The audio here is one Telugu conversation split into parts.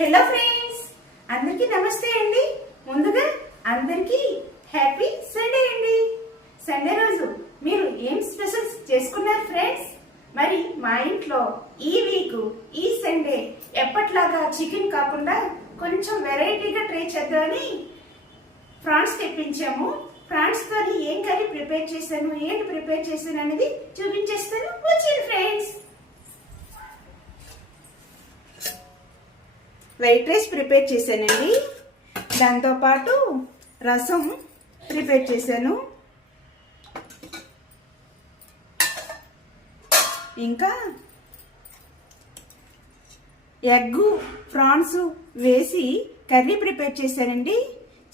హలో ఫ్రెండ్స్, అందరికీ నమస్తే అండి. ముందుగా అందరికీ హ్యాపీ సండే అండి. సండే రోజు మీరు ఏం స్పెషల్స్ చేసుకున్నారు ఫ్రెండ్స్? మరి మా ఇంట్లో ఈ వీక్ ఈ సండే ఎప్పట్లాగా చికెన్ కాకుండా కొంచెం వెరైటీగా ట్రై చేద్దామని ఫ్రాన్స్ తెప్పించాము. ఫ్రాన్స్ తోని ఏం కర్రీ ప్రిపేర్ చేశాను, ఏంటి ప్రిపేర్ చేశాను అనేది చూపించేస్తాను. వచ్చేయండి ఫ్రెండ్స్. వైట్ రైస్ ప్రిపేర్ చేశానండి. దాంతోపాటు రసం ప్రిపేర్ చేశాను. ఇంకా ఎగ్ ఫ్రాన్స్ వేసి కర్రీ ప్రిపేర్ చేశానండి.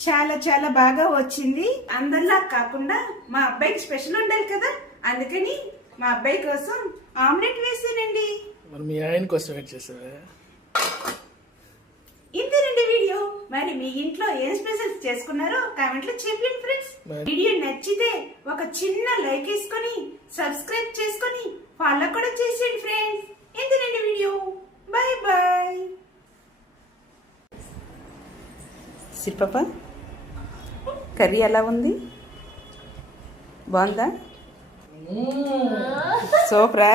చాలా చాలా బాగా వచ్చింది. అందరిలా కాకుండా మా అబ్బాయికి స్పెషల్ ఉండాలి కదా, అందుకని మా అబ్బాయి కోసం ఆమ్లెట్ వేసానండి. మీ ఆయన కోసం వెయిట్ చేసావా? ఇంతేనండి వీడియో. మరి మీ ఇంట్లో ఏం స్పెషల్స్ చేసుకున్నారో కామెంట్ లో చెప్పండి ఫ్రెండ్స్. వీడియో నచ్చితే ఒక చిన్న లైక్ వేసుకొని సబ్స్క్రైబ్ చేసుకొని ఫాలో కూడా చేసేయండి ఫ్రెండ్స్. ఇంతేనండి video. Bye bye. Siripapa, curry ఎలా ఉంది? బాగుందా? సూపరా?